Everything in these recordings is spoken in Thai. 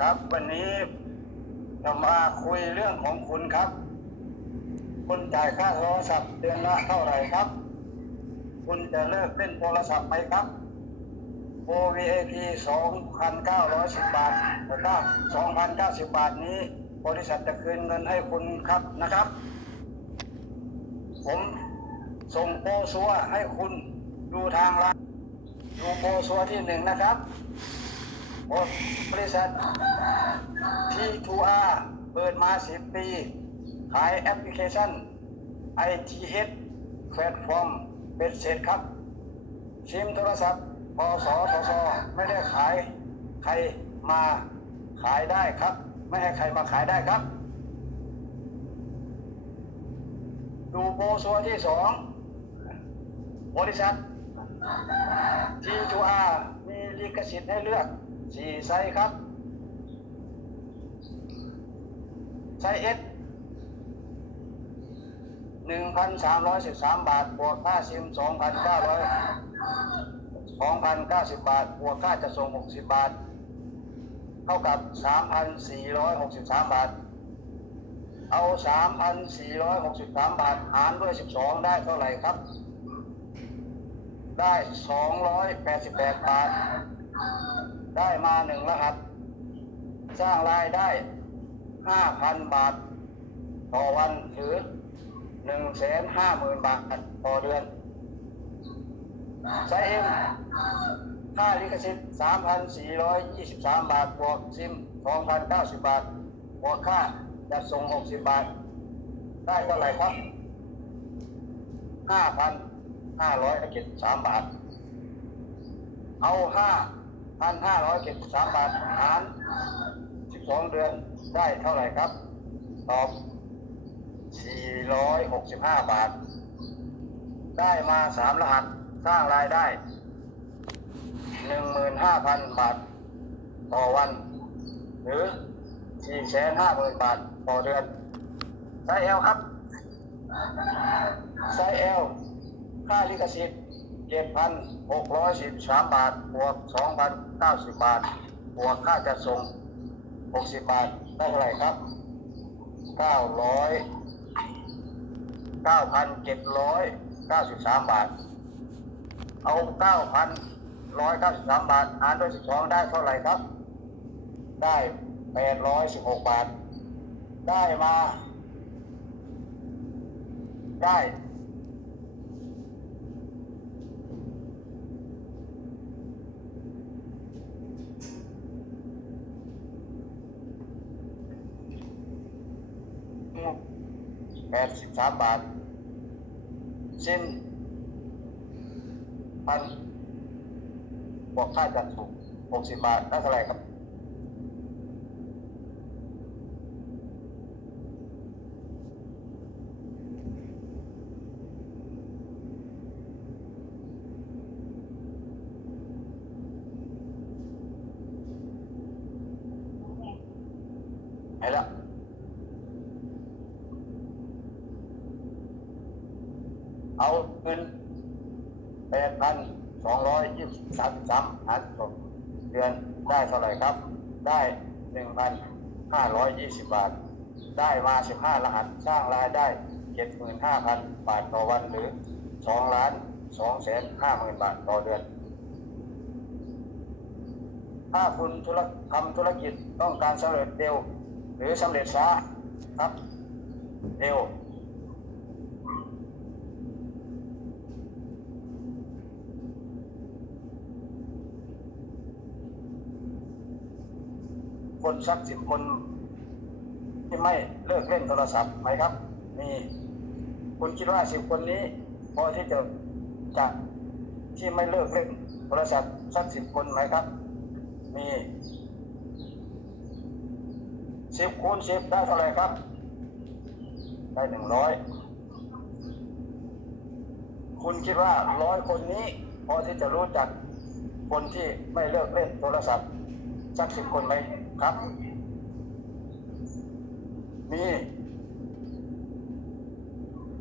ครับ วันนี้จะมาคุยเรื่องของคุณครับคุณจ่ายค่าโทรศัพท์เดือนละเท่าไหร่ครับ คุณจะเลิกเล่นโทรศัพท์ไหมครับ OVAP 2,910 บาทนะครับ2,090 บาทนี้ บริษัทจะคืนเงินให้คุณครับนะครับ ผมส่งโปซัวให้คุณดูทางร้านดูโปซัวที่หนึ่งนะครับ บริษัท T2R เปิดมา10ปี ขายแอปพลิเคชัน ITS แพลตฟอร์มเป็นเสร็จครับซิมโทรศัพท์พศทศไม่ได้ขายใครมาขายได้ครับ ไม่ให้ใครมาขายได้ครับ ดูโบซัวที่สองบริษัท T2R มีลิขสิทธิ์ให้เลือก สี่ไซส์ครับ ไซส์เอสหนึ่งพันสามร้อยสิบสามบาท บวกค่าซิมสองพันเก้าร้อยสองพันเก้าสิบบาท บวกค่าจะส่งหกสิบบาท เท่ากับสามพันสี่ร้อยหกสิบสามบาท เอาสามพันสี่ร้อยหกสิบสามบาท หารด้วยสิบสองได้เท่าไหร่ครับ ได้สองร้อยแปดสิบแปดบาท ได้มาหนึ่งรหัส สร้างรายได้ห้าพันบาท ต่อวันหรือหนึ่งแสนห้าหมื่นบาทต่อเดือนใช้เองค่าลิขสิทธิ์สามพันสี่ร้อยยี่สิบสามบาทบวกซิมสองพันเก้าสิบบาทบวกค่าจัดส่งหกสิบบาท ได้เท่าไหร่ครับห้าพันห้าร้อยเจ็ดสามบาท เอาห้า พันห้าร้อยเจ็ดสามบาทหารสิบสองเดือนได้เท่าไหร่ครับ ตอบสี่ร้อยหกสิบห้าบาท ได้มาสามรหัสสร้างรายได้หนึ่งหมื่นห้าพันบาท ต่อวัน หรือสี่แสนห้าหมื่นบาทต่อเดือนไซเอลครับไซเอลค่าลิขสิทธิ์ เจ็ดพันหกร้อยสิบสามบาท บวกสองพันเก้าสิบบาท บวกค่าจัดส่งหกสิบบาท ได้เท่าไหร่ครับเก้าร้อยเก้าพันเจ็ดร้อยเก้าสิบสามบาท เอาเก้าพันร้อยเก้าสิบสามบาท หารด้วยสิบสองได้เท่าไหร่ครับ ได้แปดร้อยสิบหกบาท ได้มา ได้ 83บาทซิมพันบวกค่าจัดส่ง60บาทได้เท่าไรครับไหนละ เอาเงินแปดพันสองร้อยยี่สิบสามสามหารต่อเดือนได้เท่าไหร่ครับ ได้หนึ่งพันห้าร้อยยี่สิบบาท ได้มาสิบห้ารหัสสร้างรายได้เจ็ดหมื่นห้าพันบาทต่อวันหรือสองล้านสองแสนห้าหมื่นบาทต่อเดือน ถ้าคุณธุรทำธุรกิจต้องการสำเร็จเร็ว หรือสำเร็จช้าครับเร็ว คนสักสิบคนที่ไม่เลิกเล่นโทรศัพท์ไหมครับ มีคุณคิดว่าสิบคนนี้ พอที่จะจะที่ไม่เลิกเล่นโทรศัพท์สักสิบคนไหมครับ มีสิบคูณสิบได้เท่าไหร่ครับ ได้หนึ่งร้อยคุณคิดว่าร้อยคนนี้ พอที่จะรู้จักคนที่ไม่เลิกเล่นโทรศัพท์สักสิบคนไหม ครับ มี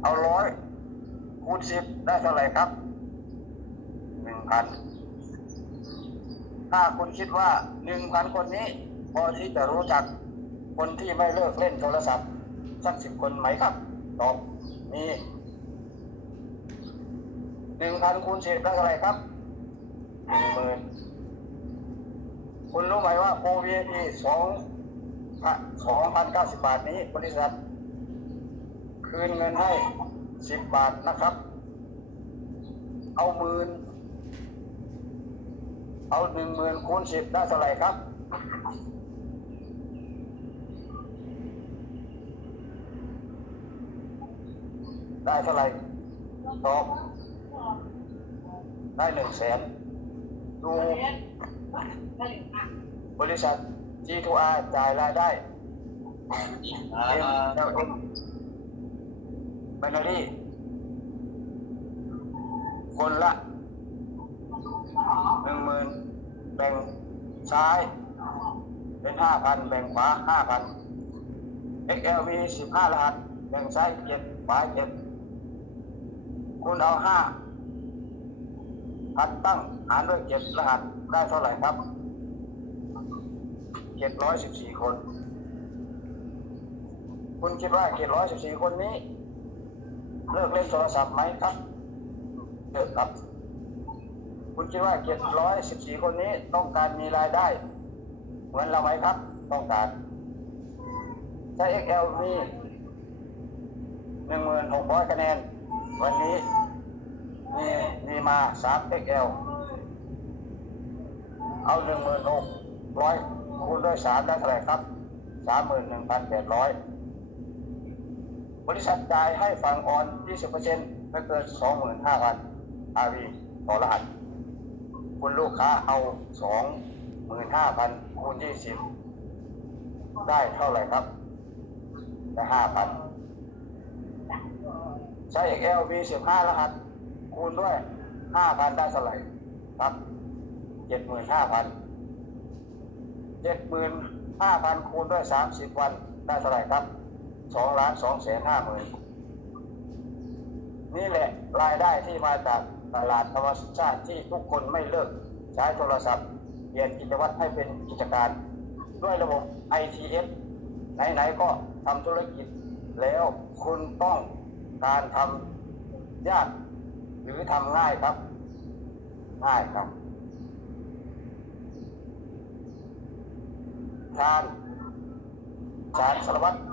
เอาร้อยคูณสิบได้เท่าไหร่ครับหนึ่งพันถ้าคุณคิดว่าหนึ่งพันคนนี้ พอที่จะรู้จักคนที่ไม่เลิกเล่นโทรศัพท์สักสิบคนไหมครับ ตอบมีหนึ่งพันคูณสิบได้เท่าไหร่ครับหนึ่งหมื่น คุณรู้ไหมว่าโปร VIP สองสองพันเก้าสิบบาทนี้บริษัท คืนเงินให้สิบบาทนะครับ เอาหมื่นเอาหนึ่งหมื่นคูณสิบได้เท่าไหร่ครับได้เท่าไหร่ตอบได้หนึ่งแสนดู บริษัท G2R จ่ายรายได้ M L M แบนนารี่คนละหนึ่งหมื่นแบ่งซ้าย เป็นห้าพันแบ่งขวาห้าพัน XLV สิบห้ารหัส แบ่งซ้ายเจ็ดขวาเจ็ดคุณเอาห้า พันตั้งหารด้วยเจ็ดรหัสได้เท่าไหร่ครับเจ็ดร้อยสิบสี่คน คุณคิดว่าเจ็ดร้อยสิบสี่คนนี้ เลิกเล่นโทรศัพท์ไหมครับเลิกครับ คุณคิดว่าเจ็ดร้อยสิบสี่คนนี้ต้องการมีรายได้ เหมือนเราไหมครับ ต้องการใช้ XL มีหนึ่งหมื่นหกร้อยคะแนน วันนี้ มาสาม XL เอาหนึ่งหมื่นหกร้อยคูณด้วยสามได้เท่าไหร่ครับสามหมื่นหนึ่งพันแปดร้อยบริษัทจ่ายให้ฝั่งออน20%ไม่เกิน25,000 RV ต่อรหัส คุณลูกค้าเอา25,000คูณ20ได้เท่าไหร่ครับได้5,000ใช้ XLV 15รหัสคูณด้วย 5,000ได้เท่าไหร่ครับ75,000 75,000คูณด้วย30วันได้เท่าไหร่ครับสองล้านสองแสนห้าหมื่นนี่แหละรายได้ที่มาจากตลาดธรรมชาติที่ทุกคนไม่เลิกใช้โทรศัพท์เปลี่ยนกิจวัตรให้เป็นกิจการ ด้วยระบบ ITS ไหนๆก็ทำธุรกิจแล้วคุณต้องการทำยาก หรือทำง่ายครับ ง่ายครับทานชานสารวัตร เ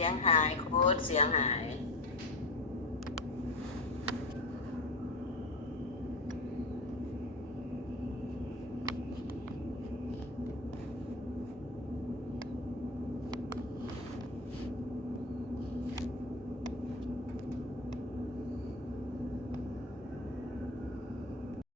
สียงหายโค้ดเสียงหาย